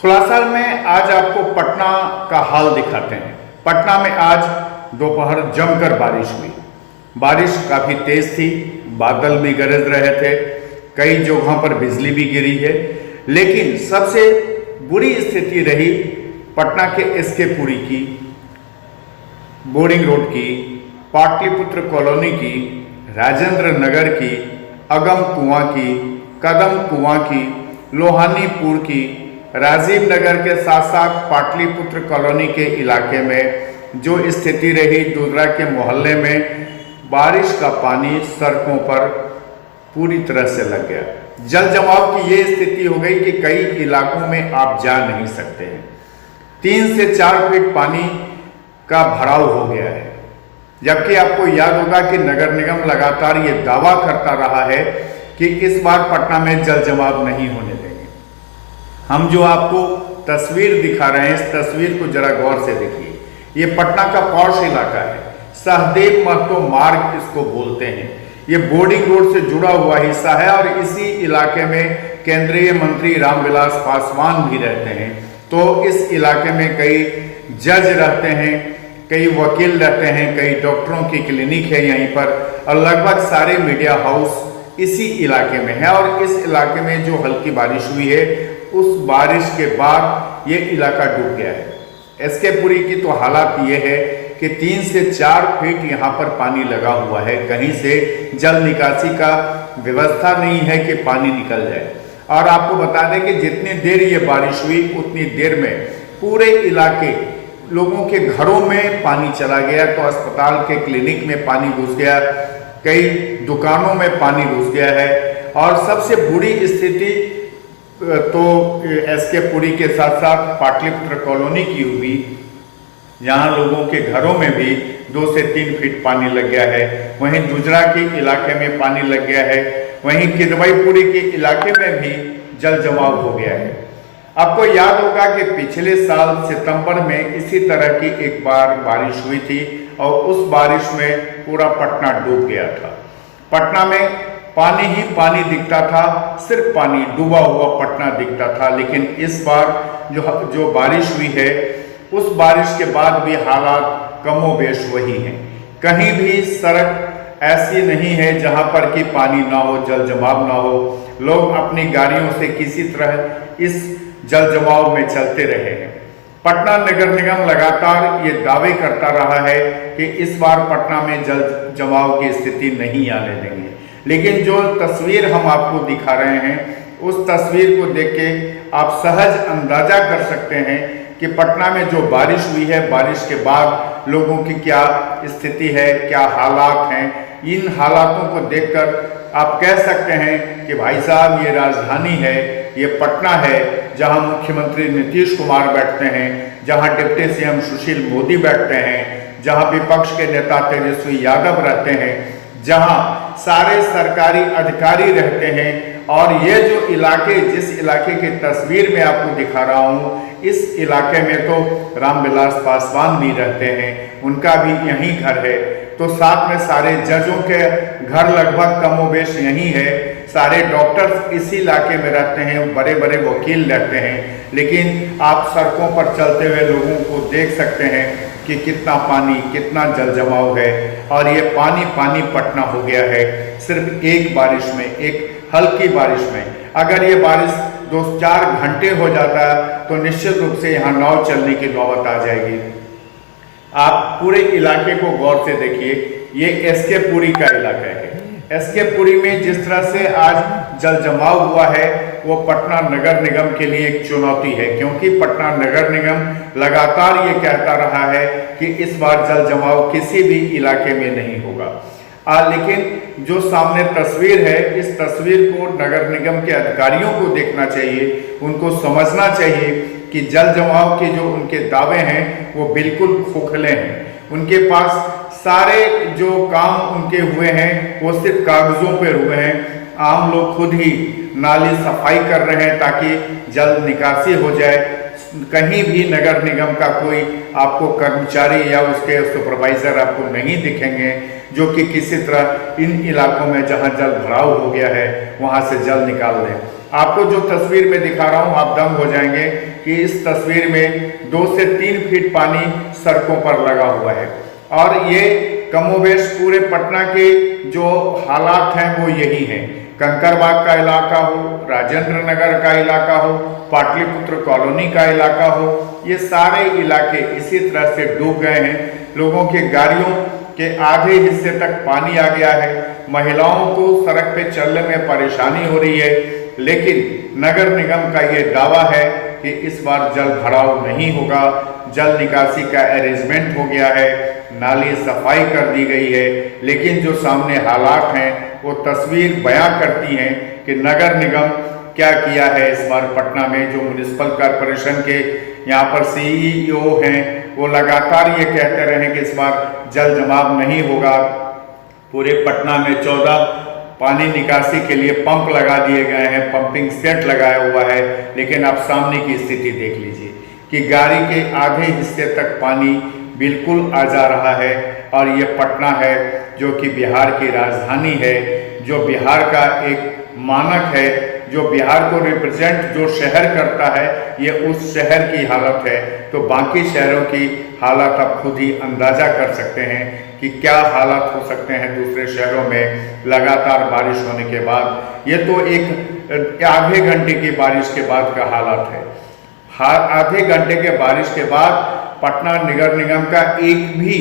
खुलासा में आज आपको पटना का हाल दिखाते हैं। पटना में आज दोपहर जमकर बारिश हुई। बारिश काफ़ी तेज थी, बादल भी गरज रहे थे, कई जगहों पर बिजली भी गिरी है। लेकिन सबसे बुरी स्थिति रही पटना के एसके पुरी की, बोरिंग रोड की, पाटलिपुत्र कॉलोनी की, राजेंद्र नगर की, अगम कुआं की, कदम कुआं की, लोहानीपुर की, राजीव नगर के साथ साथ पाटलिपुत्र कॉलोनी के इलाके में जो स्थिति रही। दुर्रा के मोहल्ले में बारिश का पानी सड़कों पर पूरी तरह से लग गया। जल जमाव की ये स्थिति हो गई कि कई इलाकों में आप जा नहीं सकते हैं। 3 से 4 फीट पानी का भराव हो गया है। जबकि आपको याद होगा कि नगर निगम लगातार ये दावा करता रहा है कि इस बार पटना में जल जमाव नहीं होने देंगे। हम जो आपको तस्वीर दिखा रहे हैं, इस तस्वीर को जरा गौर से देखिए। ये पटना का पॉश इलाका है, सहदेव महतो मार्ग इसको बोलते हैं। ये बोर्डिंग रोड से जुड़ा हुआ हिस्सा है और इसी इलाके में केंद्रीय मंत्री रामविलास पासवान भी रहते हैं। तो इस इलाके में कई जज रहते हैं, कई वकील रहते हैं, कई डॉक्टरों की क्लिनिक है यहीं पर, और लगभग सारे मीडिया हाउस इसी इलाके में है। और इस इलाके में जो हल्की बारिश हुई है, उस बारिश के बाद ये इलाका डूब गया है। एसके पुरी की तो हालत ये है कि 3 से 4 फीट यहाँ पर पानी लगा हुआ है। कहीं से जल निकासी का व्यवस्था नहीं है कि पानी निकल जाए। और आपको बता दें कि जितनी देर ये बारिश हुई उतनी देर में पूरे इलाके लोगों के घरों में पानी चला गया। तो अस्पताल के क्लिनिक में पानी घुस गया, कई दुकानों में पानी घुस गया है। और सबसे बुरी स्थिति तो एसके पुरी के साथ साथ पाटलिपुत्र कॉलोनी की हुई, जहां लोगों के घरों में भी 2 से 3 फीट पानी लग गया है। वहीं दुजरा के इलाके में पानी लग गया है। वहीं किदवईपुरी के इलाके में भी जल जमाव हो गया है। आपको याद होगा कि पिछले साल सितंबर में इसी तरह की एक बार बारिश हुई थी और उस बारिश में पूरा पटना डूब गया था। पटना में पानी ही पानी दिखता था, सिर्फ पानी, डूबा हुआ पटना दिखता था। लेकिन इस बार जो बारिश हुई है, उस बारिश के बाद भी हालात कमोबेश वही हैं। कहीं भी सड़क ऐसी नहीं है जहां पर कि पानी ना हो, जल जमाव ना हो। लोग अपनी गाड़ियों से किसी तरह इस जल जमाव में चलते रहे हैं। पटना नगर निगम लगातार ये दावे करता रहा है कि इस बार पटना में जल जमाव की स्थिति नहीं आने देंगे। लेकिन जो तस्वीर हम आपको दिखा रहे हैं, उस तस्वीर को देख के आप सहज अंदाजा कर सकते हैं कि पटना में जो बारिश हुई है, बारिश के बाद लोगों की क्या स्थिति है, क्या हालात हैं। इन हालातों को देखकर आप कह सकते हैं कि भाई साहब, ये राजधानी है, ये पटना है, जहां मुख्यमंत्री नीतीश कुमार बैठते हैं, जहां डिप्टी सीएम सुशील मोदी बैठते हैं, जहां विपक्ष के नेता तेजस्वी यादव रहते हैं, जहां सारे सरकारी अधिकारी रहते हैं। और ये जो इलाके, जिस इलाके की तस्वीर मैं आपको दिखा रहा हूं, इस इलाके में तो रामविलास पासवान भी रहते हैं, उनका भी यहीं घर है। तो साथ में सारे जजों के घर लगभग कमोबेश यहीं है। सारे डॉक्टर्स इसी इलाके में रहते हैं, बड़े बड़े वकील रहते हैं। लेकिन आप सड़कों पर चलते हुए लोगों को देख सकते हैं कि कितना पानी, कितना जल जमाव है। और ये पानी पानी पटना हो गया है सिर्फ एक बारिश में, एक हल्की बारिश में। अगर ये बारिश 2-4 घंटे हो जाता तो निश्चित रूप से यहाँ नाव चलने की नौबत आ जाएगी। आप पूरे इलाके को गौर से देखिए। ये एसके पुरी का इलाका है। एसके पुरी में जिस तरह से आज जल जमाव हुआ है, वो पटना नगर निगम के लिए एक चुनौती है, क्योंकि पटना नगर निगम लगातार ये कहता रहा है कि इस बार जल जमाव किसी भी इलाके में नहीं होगा। लेकिन जो सामने तस्वीर है, इस तस्वीर को नगर निगम के अधिकारियों को देखना चाहिए, उनको समझना चाहिए कि जल जमाव के जो उनके दावे हैं वो बिल्कुल खोखले हैं। उनके पास सारे जो काम उनके हुए हैं वो सिर्फ कागजों पर हुए हैं। आम लोग खुद ही नाली सफाई कर रहे हैं ताकि जल निकासी हो जाए। कहीं भी नगर निगम का कोई आपको कर्मचारी या उसके सुपरवाइजर आपको नहीं दिखेंगे। जो कि किसी तरह इन इलाकों में जहां जल भराव हो गया है वहां से जल निकाल दें। आपको जो तस्वीर में दिखा रहा हूं आप दंग हो जाएंगे कि इस तस्वीर में 2 से 3 फीट पानी सड़कों पर लगा हुआ है और ये कमोबेश पूरे पटना के जो हालात हैं वो यही हैं। कंकरबाग का इलाका हो, राजेंद्र नगर का इलाका हो, पाटलिपुत्र कॉलोनी का इलाका हो, ये सारे इलाके इसी तरह से डूब गए हैं। लोगों के गाड़ियों के आधे हिस्से तक पानी आ गया है। महिलाओं को सड़क पे चलने में परेशानी हो रही है, लेकिन नगर निगम का ये दावा है कि इस बार जल भराव नहीं होगा। जल निकासी का अरेंजमेंट हो गया है, नाली सफाई कर दी गई है, लेकिन जो सामने हालात हैं वो तस्वीर बयां करती हैं कि नगर निगम क्या किया है इस बार पटना में। जो म्युनिसिपल कॉरपोरेशन के यहाँ पर सीईओ हैं वो लगातार ये कहते रहे कि इस बार जल जमाव नहीं होगा। पूरे पटना में 14 पानी निकासी के लिए पंप लगा दिए गए हैं, पंपिंग सेट लगाया हुआ है, लेकिन आप सामने की स्थिति देख लीजिए कि गाड़ी के आधे हिस्से तक पानी बिल्कुल आ जा रहा है। और ये पटना है जो कि बिहार की राजधानी है, जो बिहार का एक मानक है, जो बिहार को रिप्रेजेंट जो शहर करता है, ये उस शहर की हालत है। तो बाकी शहरों की हालत आप खुद ही अंदाजा कर सकते हैं कि क्या हालात हो सकते हैं दूसरे शहरों में लगातार बारिश होने के बाद। ये तो एक आधे घंटे की बारिश के बाद का हालात है। आधे घंटे के बारिश के बाद पटना नगर निगम का एक भी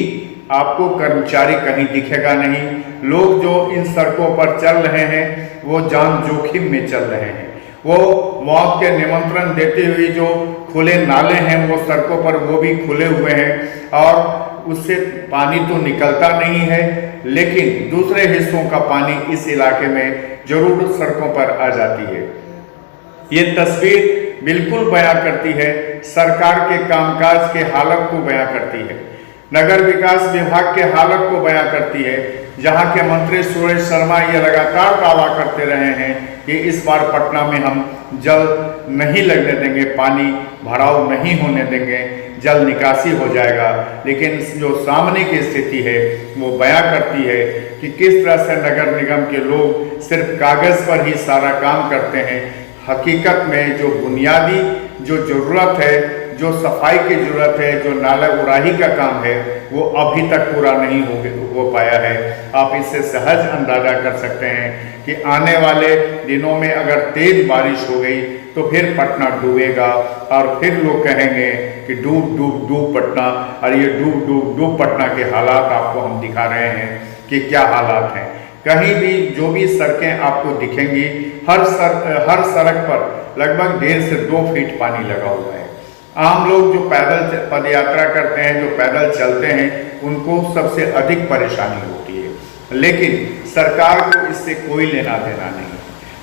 आपको कर्मचारी कहीं दिखेगा नहीं। लोग जो इन सड़कों पर चल रहे हैं वो जान जोखिम में चल रहे हैं। वो मौत के निमंत्रण देते हुए जो खुले नाले हैं वो सड़कों पर वो भी खुले हुए हैं और उससे पानी तो निकलता नहीं है, लेकिन दूसरे हिस्सों का पानी इस इलाके में जरूर सड़कों पर आ जाती है। ये तस्वीर बिल्कुल बयां करती है, सरकार के कामकाज के हालत को बयां करती है, नगर विकास विभाग के हालत को बयां करती है। जहां के मंत्री सुरेश शर्मा ये लगातार दावा करते रहे हैं कि इस बार पटना में हम जल नहीं लगने देंगे, पानी भराव नहीं होने देंगे, जल निकासी हो जाएगा। लेकिन जो सामने की स्थिति है वो बयां करती है कि किस तरह से नगर निगम के लोग सिर्फ कागज पर ही सारा काम करते हैं। हकीकत में जो बुनियादी जो ज़रूरत है, जो सफाई की ज़रूरत है, जो नाला उड़ाही का काम है, वो अभी तक पूरा नहीं हो पाया है। आप इससे सहज अंदाजा कर सकते हैं कि आने वाले दिनों में अगर तेज बारिश हो गई तो फिर पटना डूबेगा और फिर लोग कहेंगे कि डूब डूब डूब पटना। और ये डूब डूब डूब पटना के हालात आपको हम दिखा रहे हैं कि क्या हालात हैं। कहीं भी जो भी सड़कें आपको दिखेंगी, हर सड़क पर लगभग 1.5 से 2 फीट पानी लगा हुआ है। आम लोग जो पैदल पदयात्रा करते हैं, जो पैदल चलते हैं, उनको सबसे अधिक परेशानी होती है, लेकिन सरकार को इससे कोई लेना देना नहीं।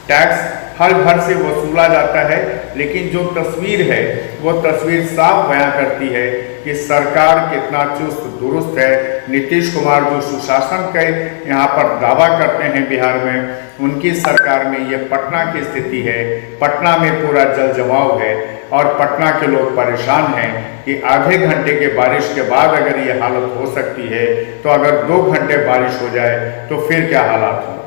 टैक्स हर घर से वसूला जाता है, लेकिन जो तस्वीर है वो तस्वीर साफ बयां करती है कि सरकार कितना चुस्त दुरुस्त है। नीतीश कुमार जो सुशासन के यहाँ पर दावा करते हैं बिहार में, उनकी सरकार में ये पटना की स्थिति है। पटना में पूरा जल जमाव है और पटना के लोग परेशान हैं कि आधे घंटे के बारिश के बाद अगर ये हालत हो सकती है तो अगर 2 घंटे बारिश हो जाए तो फिर क्या हालात होंगे।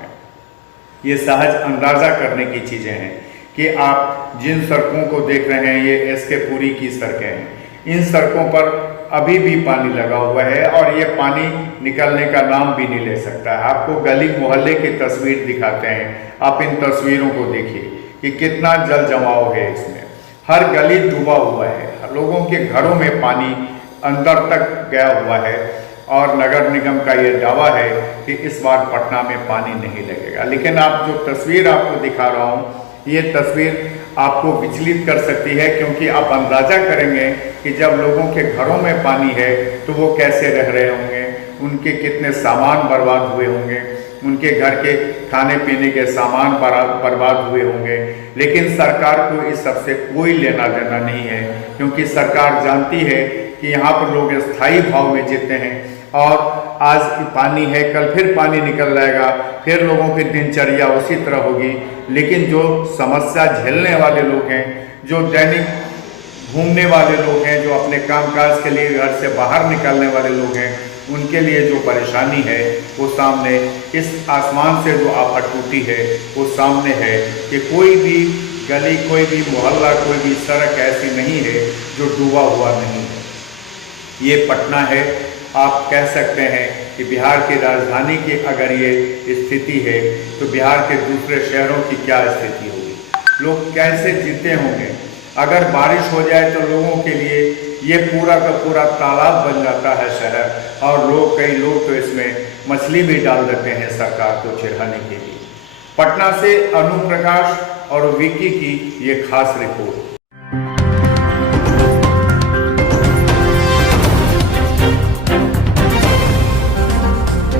ये सहज अंदाजा करने की चीज़ें हैं कि आप जिन सड़कों को देख रहे हैं ये एसके पुरी की सड़कें हैं। इन सड़कों पर अभी भी पानी लगा हुआ है और ये पानी निकलने का नाम भी नहीं ले सकता है। आपको गली मोहल्ले की तस्वीर दिखाते हैं, आप इन तस्वीरों को देखिए कि कितना जल जमाव है इसमें। हर गली डूबा हुआ है, लोगों के घरों में पानी अंदर तक गया हुआ है और नगर निगम का ये दावा है कि इस बार पटना में पानी नहीं लगेगा। लेकिन आप जो तस्वीर आपको दिखा रहा हूँ, ये तस्वीर आपको विचलित कर सकती है, क्योंकि आप अंदाजा करेंगे कि जब लोगों के घरों में पानी है तो वो कैसे रह रहे होंगे, उनके कितने सामान बर्बाद हुए होंगे, उनके घर के खाने पीने के सामान बर्बाद हुए होंगे। लेकिन सरकार को इस सबसे कोई लेना देना नहीं है, क्योंकि सरकार जानती है कि यहाँ पर लोग स्थायी भाव में जीते हैं और आज पानी है, कल फिर पानी निकल जाएगा, फिर लोगों की दिनचर्या उसी तरह होगी। लेकिन जो समस्या झेलने वाले लोग हैं, जो दैनिक घूमने वाले लोग हैं, जो अपने कामकाज के लिए घर से बाहर निकलने वाले लोग हैं, उनके लिए जो परेशानी है वो सामने इस आसमान से जो आफत टूटी है वो सामने है कि कोई भी गली, कोई भी मोहल्ला, कोई भी सड़क ऐसी नहीं है जो डूबा हुआ नहीं है। ये पटना है। आप कह सकते हैं कि बिहार की राजधानी की अगर ये स्थिति है तो बिहार के दूसरे शहरों की क्या स्थिति होगी, लोग कैसे जीते होंगे। अगर बारिश हो जाए तो लोगों के लिए ये पूरा का पूरा तालाब बन जाता है शहर, और कई लोग तो इसमें मछली भी डाल देते हैं सरकार को चिढ़ाने के लिए। पटना से अनु प्रकाश और विकी की ये खास रिपोर्ट।